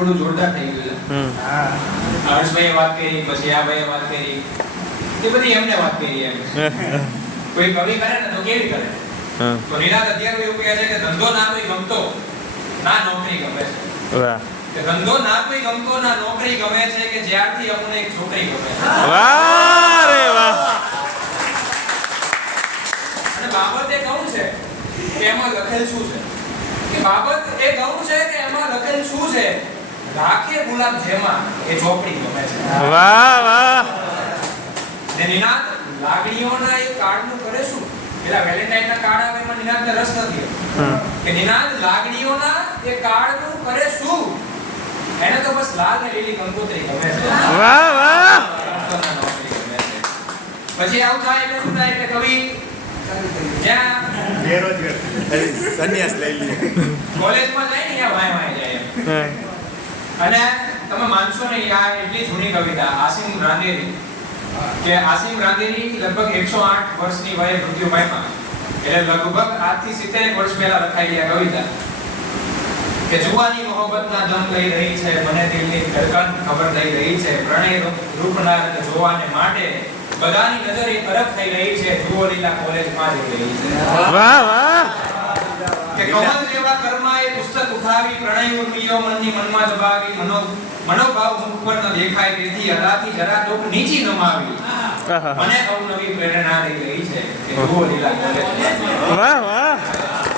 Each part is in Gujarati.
થોડું જોરદાર થઈ ગયું છે. હર્ષભાઈએ વાત કરી, પછી આ ભાઈએ વાત કરી, એ બધી એમને વાત કરી એમ. કોઈ કવિ કરે ને તો કેવી કરે? તો નિરાત અત્યારે એવું કહે છે કે ધંધો ના કોઈ ગમતો, ના નોકરી ગમે છે. વાહ. કે ધંધો ના કોઈ ગમતો, ના નોકરી ગમે છે, કે જ્યારથી અમને એક છોકરી ગમે છે. વાહ રે વાહ. અને બાબત એ કહું છે કે એમાં લખેલ શું છે? કે બાબત એ કહું છે કે એમાં લખેલ શું છે? રાખે ગુલાબ જેમાં એ ચોપડી ગમે છે. વાહ વાહ. ને નિનાદ લાગણીઓના એ કાર્ડનું કરે શું? પેલા વેલેન્ટાઇનના કાર્ડ આવે એમાં નિનાદને રસ નથી. કે નિનાદ લાગણીઓના એ કાર્ડનું કરે શું? એને તો બસ લાલ ને લીલી કંકોત્રી ગમે છે. વાહ વાહ. પછી આવું થાય એટલે શું થાય કે કવિ જ્યાં બેરોજગાર સંન્યાસ લઈ લે, કોલેજમાં જાય ને ત્યાં વાય વાય જાય એમ. અને તમે માનશો નહીં, આ એટલી જૂની કવિતા આસિમ રાંદેરી, કે આસિમ રાંદેરી લગભગ 108 વર્ષની વયે મૃત્યુ પામ્યા. એટલે લગભગ આજથી 70 વર્ષ પહેલા લખાયેલી આ કવિતા કે જુવાની મોહબ્બતના દમ લઈ રહી છે, મને દિલની ધડકન ખબર થઈ રહી છે, પ્રણય રૂપના જોવાને માટે બધાની નજર એક તરફ થઈ રહી છે, જુઓ લીલા કોલેજમાં જઈ રહી છે. વાહ વાહ. કે કમલ જેવા કર્મા એ પુસ્તક ઉઠાવી, પ્રણય ઉર્મિયો મનની મનમાં દબાવી, મનોભાવ મુખ પર ન દેખાય, તેથી અદાથી જરા ટોક નીચી નમાવી, મને અવનવી પ્રેરણા દઈ રહી છે કે જુઓ લીલા કોલેજમાં. વાહ વાહ.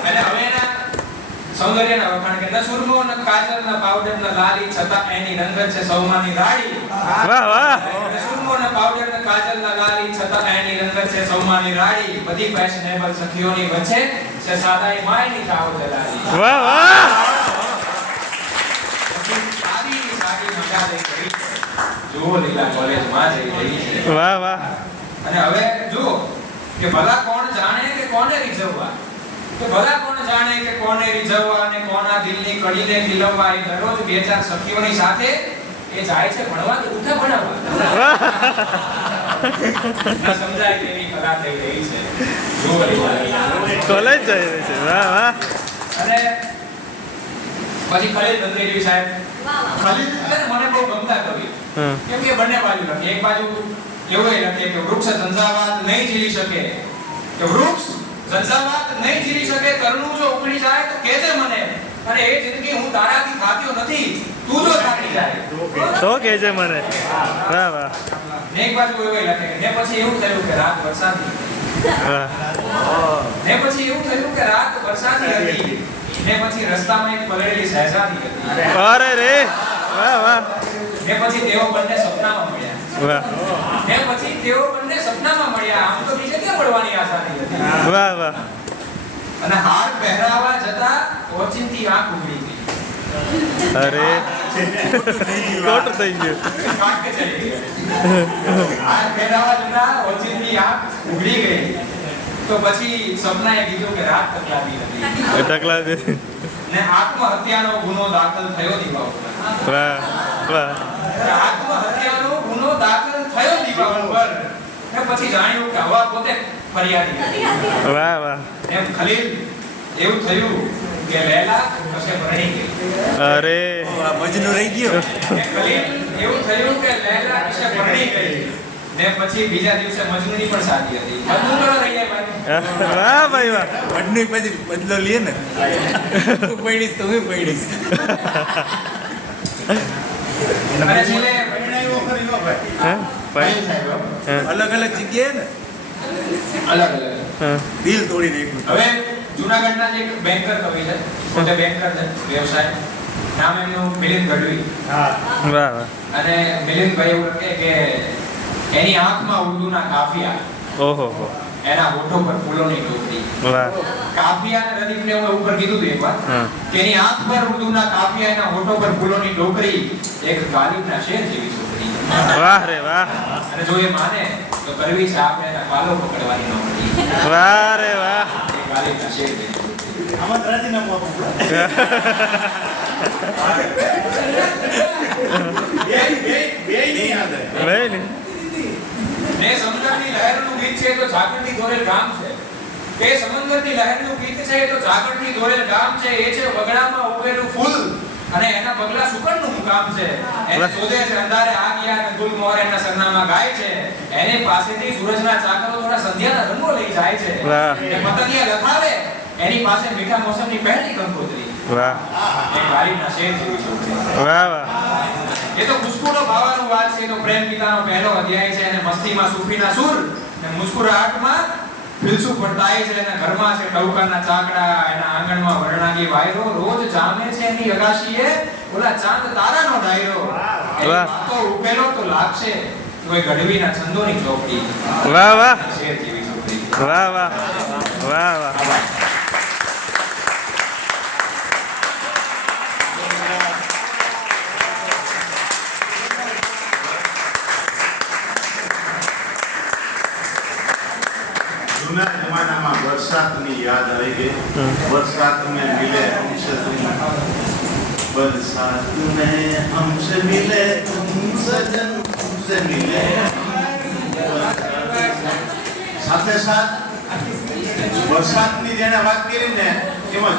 અને હવે એના સૌંદર્યના વખાણ કે ન સુરમો ન કાજલ ન પાવડર ન લાલી, છતાં એની રંગત છે સૌમાની રાડી. વાહ વાહ. સુરમો ન પાવડર ન કાજલ ન લાલી, છતાં એની રંગત છે સૌમાની રાડી. બધી ફેશનેબલ સખીઓની વચ્ચે છે સાદાઈ માયની ચાવ જલાલી. વાહ વાહ. સાદી સાદી મજા લઈ રહી છે, જુઓ લીલા કોલેજમાં જઈ રહી છે. વાહ વાહ. અને હવે જુઓ કે ભલા કોણ જાણે કે કોને રીઝવવા, કે ભલા કોણ જાણે કે કોને રીઝવવા, અને કોના દિલની કડીને ખીલવવા. એ દરરોજ બે ચાર સખીઓની સાથે એ જાય છે ભણવા કે ઉઠા ભણાવવા. ના સમજાય તેવી કલા થઈ રહી છે, જુઓ કોલેજ જઈ રહી છે. વાહ વાહ. અને પછી ખલીલ બંદેરી સાહેબ, ખલીલ છે ને મને બહુ ગમતા કવિ, કેમ કે બંને બાજુ લખે. એક બાજુ એવું લખે કે વૃક્ષ ઝંઝાવાત નહીં ઝીલી શકે, કે વૃક્ષ ઝંઝાવાત નહીં ઝીલી શકે, કરણું જો ઉકળી જાય તો કહેજે મને, અને એ જિંદગી હું તારાથી થાક્યો નથી, તું જો થાકી જાય તો કહેજે મને. વાહ વાહ. ને એક બાજુ એવું લખે કે ને પછી એવું થયું કે રાત વરસાદી, વાહ. ને પછી એવું થયું કે રાત વરસાદી હતી, ને પછી રસ્તામાં એક પલળેલી શહેજાદી હતી. અરે રે. વાહ વાહ. ને પછી તેઓ બંને સપનામાં મળ્યા. વાહ ને પછી તેઓ બંને સપનામાં મળ્યા. આમ તો બીજે ક્યાં મળવાની આશાથી હતી. વાહ વાહ. અને હાર પહેરાવા જતા ઓચિંતી આંખ ઉઘડી ગઈ. અરે કોટ થઈ ગયું. કાંટકે ચડી ગઈ. હાર પહેરાવા જતા ઓચિંતી આંખ ઉઘડી ગઈ. તો પછી સપનાએ કીધું કે રાત તકલાદી હતી. ટકલા દે. ને આત્મહત્યાનો ગુનો દાખલ થયો દીવા ઉપર. વાહ વાહ. આત્મહત્યાનો ગુનો દાખલ થયો દીવા ઉપર. ને પછી જાણ્યું કે હવા પોતે ફરિયાદી હતી. વાહ વાહ. એમ ખલીલ એવું થયું કે લૈલા પછી પરણી ગઈ. અરે મજનુ રહી ગયો. ને ખલીલ એવું થયું કે લૈલા પછી પરણી ગઈ. ને પછી બીજા દિવસે મજનૂની પણ શાદી હતી. મજનુ તો રહી જાય ભાઈ. વાહ ભાઈ વાહ. મજનુ પછી બદલો લે ને, તું પડીશ તો હું પડીશ. અને છેલ્લે પરણાયો ખરી નો ભાઈ, હા ભાઈ. અલગ અલગ જગ્યાએ ને અલગ અલગ. હા. દિલ તોડી નાખ્યું. હવે જૂનાગઢના જે એક બેન્કર કવિ છે, પોતે બેન્કર છે, વ્યવસાય, નામ એમનું મિલિંદ ગઢવી. હા, વાહ વાહ. અને મિલિંદભાઈ એવું કહે કે એની આંખમાં ઉર્દુના કાફિયા, ઓહો હો. એના હોઠો પર ફૂલોની ટોપરી. વાહ. કાફિયા અને રદીફને હું ઉપર કીધું હતું એકવાર હા. કે એની આંખ પર ઉર્દુના કાફિયા, એના હોઠો પર ફૂલોની ટોકરી, એક ગાલિબના શેર જેવી છોકરી. વાહ રે વાહ. અને જો એ માને તો કરવી છે આપણે એના કાલો પકડવાની નોકરી. વાહ રે વાહ. એ ગાલિબના શેર જેવી છોકરી. આમાં રાજીનામું આપવું પડે. બે નહીં યાદ રહે. ભાઈ ને. ને સમંદરની લહેરનું ગીત છે તો ઝાકળથી દોરેલ ગામ છે. તે સમંદરની લહેરનું ગીત છે તો ઝાકળથી દોરેલ ગામ છે. એ છે વગડામાં ઉગેલું ફૂલ, અને એના પગલા સુકનનું કામ છે. એને શોધે છે, અંધારે આ ગયા અને ગુલમોહર એના સરનામા ગાય છે. એની પાસેથી સૂરજના ચાકરો થોડા સંધ્યાના રંગો લઈ જાય છે. વાહ. એ પતંગિયા લખાવે, એની પાસે મીઠા મોસમની પહેલી કંકોત્રી. વાહ એક ગાલિબના શેર જેવી છોકરી. વાહ વાહ એ તો મુસ્કુરો ભાવાનો વાત છે. એ તો પ્રેમ ગીતાનો પહેલો અધ્યાય છે. અને મસ્તીમાં સૂફીના સૂર અને મુસ્કુરાહટમાં ફિલસૂફ વર્તાય છે. એના ઘરમાં છે ટહુકાના ચાકડા, એના આંગણમાં વરણાગી વાયરો, રોજ જામે છે એની અગાશીએ ઓલા ચાંદ તારાનો ડાયરો. એની વાહ. વાતો ઉકેલો તો લાગશે કોઈ ગઢવીના છંદોની ચોપડી. વાહ વાહ શેર જેવી છોકરી. વાહ વાહ વાહ વાહ जूना जमानाમાં વરસાદની યાદ આવી ગઈ. વરસાદ में मिले हमसे तुम, बरसात में हमसे मिले तुम सजन, हमसे मिले સાથે સાથ વરસાદની જેને વાત કરી ને એમાં